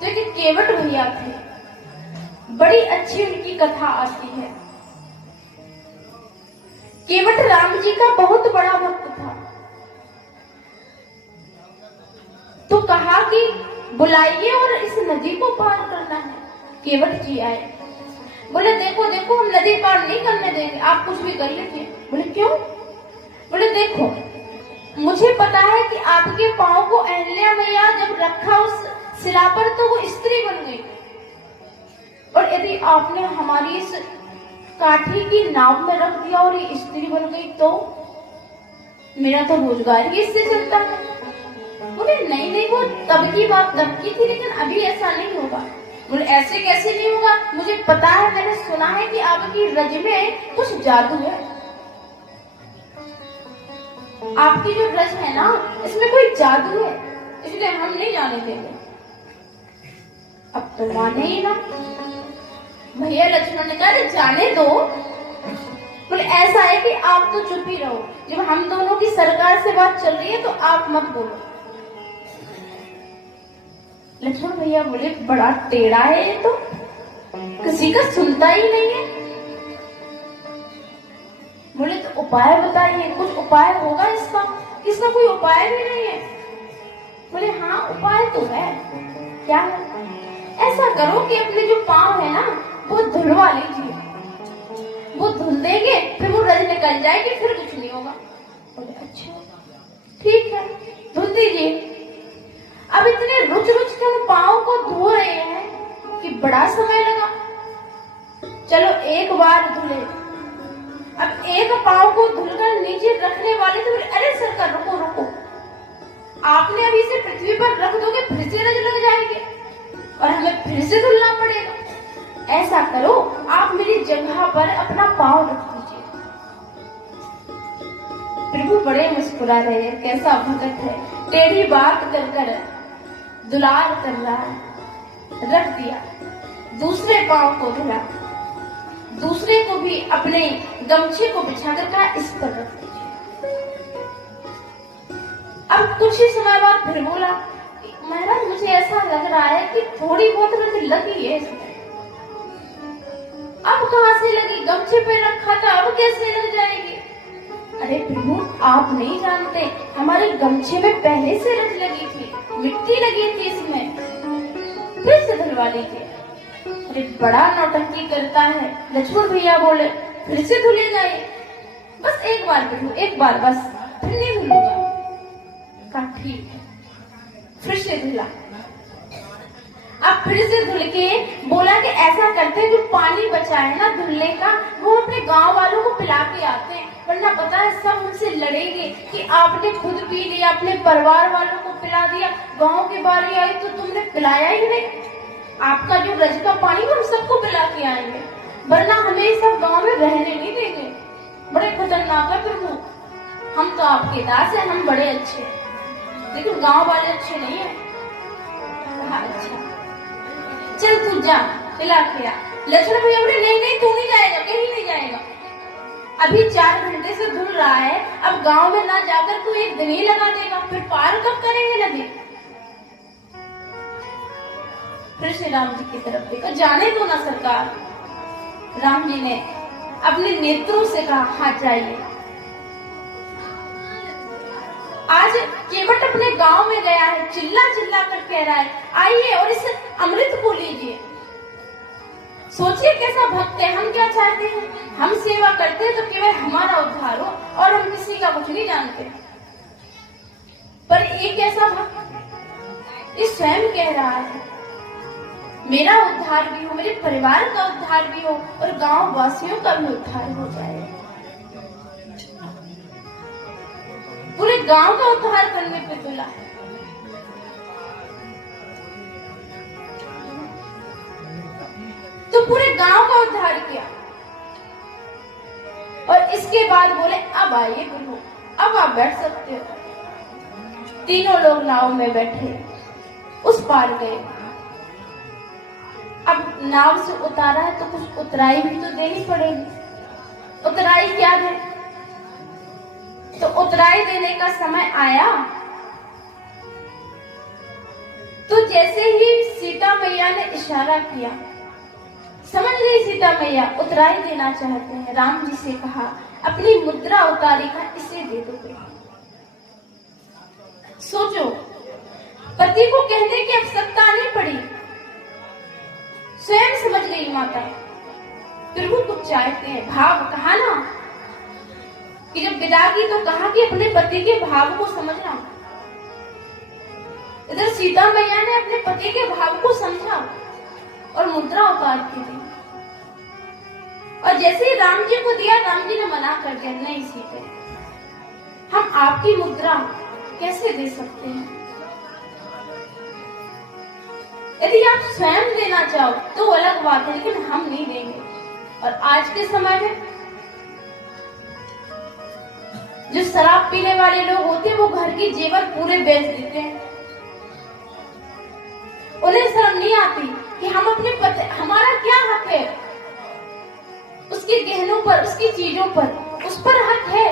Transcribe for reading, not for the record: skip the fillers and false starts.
तो एक केवट भैया थे, बड़ी अच्छी उनकी कथा आती है। केवट राम जी का बहुत बड़ा भक्त था। तो कहा कि बुलाइए और इस नदी को पार करना है। केवट जी आए, बोले देखो देखो हम नदी पार नहीं करने देंगे, आप कुछ भी कर लीजिए। बोले क्यों? बोले देखो मुझे पता है कि आपके पांव को अहल्या मैया जब रखा उस शिला पर तो वो स्त्री बन गई, और यदि आपने हमारी इस काठी की नाव में रख दिया और ये स्त्री बन गई तो मेरा तो रोजगार ही इससे चलता है। बोले नहीं नहीं वो तब की बात तब की थी, लेकिन अभी ऐसा नहीं होगा। बोले ऐसे कैसे नहीं होगा? मुझे पता है, मैंने सुना है कि आपकी रज में कुछ जादू है, आपकी जो रज है ना इसमें कोई जादू है, इसलिए हम नहीं जाने देंगे। अब तो माने ही ना। भैया लक्ष्मण ने कहा जाने दो। बोले ऐसा है कि आप तो चुप ही रहो, जब हम दोनों की सरकार से बात चल रही है तो आप मत बोलो। लक्ष्मण भैया बोले बड़ा टेढ़ा है ये तो, किसी का सुनता ही नहीं है। बोले तो उपाय बताइए, कुछ उपाय होगा इसका? इसका कोई उपाय भी नहीं है। बोले हाँ उपाय तो है। क्या है? ऐसा करो कि अपने जो पांव है ना वो धुलवा लीजिए, वो धुल देंगे फिर वो रज निकल जाएगी, फिर कुछ नहीं होगा। बोले अच्छा ठीक है धुल दीजिए। अब इतने रुच रुच के उन पांव को धो रहे हैं कि बड़ा समय लगा। चलो एक बार धुले, अब एक पांव को धुलकर नीचे रखने वाले तो अरे सरकार रुको रुको, आपने अभी इसे पृथ्वी पर रख दोगे फिर से रज लग जाएगी और हमें फिर से धुलना पड़ेगा। ऐसा करो आप मेरी जगह पर अपना पांव रख दीजिए। प्रभु बड़े मुस्कुरा रहे हैं, कैसा भगत है, टेढ़ी बात कर कर दुलार कर रहा है। रख दिया, दूसरे पांव को धुला, दूसरे को भी अपने गमछे को बिछाकर कहा इस पर रख दीजिए। अब कुछ ही समय बाद फिर बोला महाराज मुझे ऐसा लग रहा है कि थोड़ी बहुत रज लगी है इसमें। अब कहां से लगी? गमछे पे रखा था, अब कैसे लग जाएगी? अरे प्रभु आप नहीं जानते, हमारे गमछे में पहले से रज लगी थी, मिट्टी लगी थी इसमें, फिर से धुलवा लीजिए। अरे बड़ा नौटंकी करता है। लक्ष्मण भैया बोले फिर से धुले जाए, बस एक बार प्रभु एक बार बस, फिर नहीं धुलूंगा। कहा ठीक है, फिर से धुला। अब फिर से धुल के बोला कि ऐसा करते हैं जो पानी बचा है ना धुलने का वो अपने गांव वालों को पिला के आते हैं, वरना पता है सब हमसे लड़ेंगे कि आपने खुद पी लिया, अपने परिवार वालों को पिला दिया, गांव की बारी आई तो तुमने पिलाया ही नहीं। आपका जो रज का पानी हम सबको पिला के आएंगे, वरना हमें सब गांव में रहने नहीं देंगे। बड़े खतरनाक है प्रभु, हम तो आपके दास है, हम बड़े अच्छे हैं, लेकिन गांव वाले अच्छे नहीं है। अच्छा चल तू जा पिला के आ। लक्ष्मण भैया बोले नहीं नहीं तू नहीं जाएगा, कहीं नहीं जाएगा, अभी 4 घंटे से धुल रहा है, अब गांव में ना जाकर तू एक दिन ही लगा देगा, फिर पार कब करेंगे नदी? फिर श्री राम जी की तरफ देखा, जाने दो ना सरकार। राम जी ने अपने नेत्रों से कहा हाँ जाइए। आज केवट अपने गांव में गया है, चिल्ला चिल्ला कर कह रहा है आइए और इस अमृत को लीजिए। सोचिए कैसा भक्त है। हम क्या चाहते हैं? हम सेवा करते हैं तो केवल हमारा उद्धार हो और हम किसी का कुछ नहीं जानते। पर एक ऐसा भक्त इस स्वयं कह रहा है मेरा उद्धार भी हो, मेरे परिवार का उद्धार भी हो और गांव वासियों का भी उद्धार हो जाए। पूरे गांव का उद्धार करने पे तुला है। तो पूरे गांव का उद्धार किया और इसके बाद बोले अब आइए प्रभु, अब आप बैठ सकते हो। तीनों लोग नाव में बैठे, उस पार गए। अब नाव से उतारा है तो कुछ उतराई भी तो देनी पड़ेगी। उतराई क्या है? तो उतराई देने का समय आया तो जैसे ही सीता मैया ने इशारा किया। समझ गई सीता मैया, उतराई देना चाहते हैं। राम जी से कहा, अपनी मुद्रा उतारी का इसे दे दो। सोचो, पति को कहने की आवश्यकता नहीं पड़ी, स्वयं समझ गई माता। प्रभु कुछ चाहते हैं, भाव कहा ना कि जब विदा की तो कहा कि अपने पति के भाव को समझना। इधर सीता मैया ने अपने पति के भाव को समझा और मुद्रा उतार के दी। और जैसे ही राम जी को दिया, राम जी ने मना कर दिया, नहीं सीते, हम आपकी मुद्रा कैसे दे सकते हैं? यदि आप स्वयं देना चाहो तो अलग बात है, लेकिन हम नहीं देंगे। और आज के समय में जो शराब पीने वाले लोग होते हैं, वो घर की जेवर पूरे बेच देते हैं। उन्हें शर्म नहीं आती कि हम अपने पति, हमारा क्या हक है उसके गहनों पर, उसकी चीजों पर, उस पर हक है।